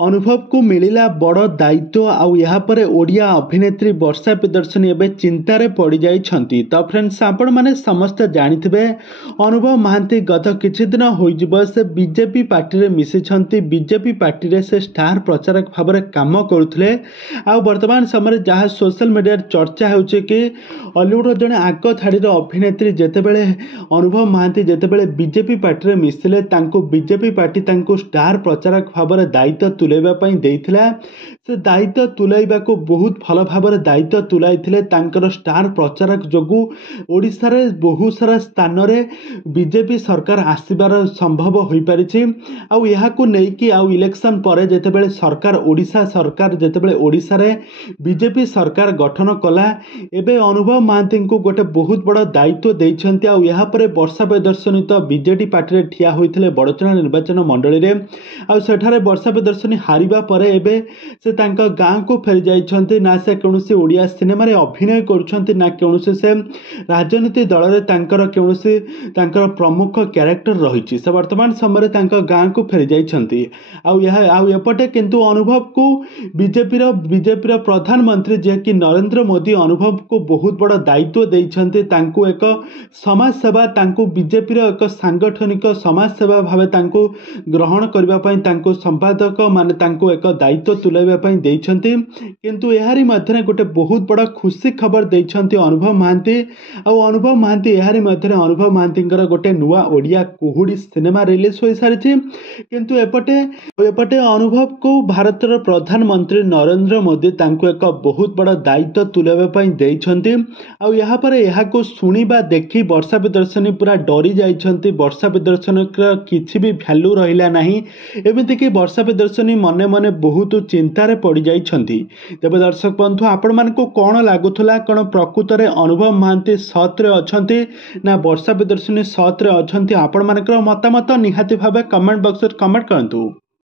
अनुभव को मिलिला बड़ दायित्व आउ या परे ओडिया अभिनेत्री वर्षा प्रियदर्शनी एवं चिंतार पड़ जाइछंती। तो फ्रेंड्स आपण माने समस्त जानिथिबे अनुभव महांती गत किछि दिन होइजिबो से बीजेपी पार्टी रे मिसिछंती। बीजेपी पार्टी रे से स्टार प्रचारक भाव में काम करुथिले। आ वर्तमान समय जहाँ सोशल मीडिया चर्चा होउछि कि हॉलीवुड जने आग थाड़ीर अभिनेत्री जेतेबेले अनुभव महांती जेतेबेले बीजेपी पार्टी रे मिसिले तांको बीजेपी पार्टी तांको स्टार प्रचारक भाव में दायित्व तुलाइबा पई देइथिला। से दायित्व तुलाइबा को बहुत भल भाव में दायित्व तुलाइथिले। तांकर स्टार प्रचारक जोगु ओडिशा रे बहुत सारा स्थान रे बीजेपी सरकार आसीबार संभव होई परिछि। आउ याहाकु नेकी आउ इलेक्शन परे जेतेबेले सरकार ओडिशा सरकार जेतेबेले ओडिशा रे बीजेपी सरकार गठन कला एबे अनुभव महांती को गोटे बहुत बड़ दायित्व देइछंती। आउ या परे वर्षा प्रियदर्शनी तो बीजेडी पार्टी रे ठिया होइथिले बड़चना निर्वाचन मंडली रे। आउ सेठारे वर्षा प्रियदर्शनी हारिबा परे एबे से तांका गाँ को फेरी जाइछंती। ना से कौनसी ओडिया सिनेमा रे अभिनय करुछंती ना कौनसी से राजनीति दल रे तांकर कौनसी तांकर प्रमुख कैरेक्टर रहिछि। से वर्तमान समय तांका गाँ को फेरी जाइछंती। आउ एपटे किंतु अनुभव को बीजेपी प्रधानमंत्री जे कि नरेंद्र मोदी अनुभव को बहुत बड़ दायित्व देइछंती। तांको एक समाज सेवा तांको बीजेपी एक सांगठनिक समाज सेवा भावे तांको ग्रहण करबा पई तांको संपादक माने तांको एक दायित्व तुलाइबा पई देइछंती। किंतु एहारी मध्यरे गोटे बहुत बड़ खुशी खबर देइछंती अनुभव महांती। आ अनुभव महांती एहारी मध्यरे अनुभव महांतींकर गोटे नुआ ओडिया कुहुड़ी सिनेमा रिलीज होई सारिछि। किंतु एपटे अनुभव को भारतर प्रधानमंत्री नरेंद्र मोदी तांको एक बहुत बड़ दायित्व तुलाइबा पई देइछंती। आ यहाँ पर यहाँ को सुनिबा देखि वर्षा प्रियदर्शनी पूरा डरी जाइछंती। वर्षा प्रियदर्शनी किछि भी वैल्यू रहिला नाही। एमिति कि वर्षा प्रियदर्शनी मने मने बहुत चिंतार पड़ जाइछंती। तेबे दर्शक बंधु आपण मानको कोन लागुथला कोन प्रकृत रे अनुभव महांती सत रे अछंती ना वर्षा प्रियदर्शनी सत रे अछंती? आपण मानकर मतामत निहाती भाबे कमेंट बॉक्स रे कमेंट करंतु।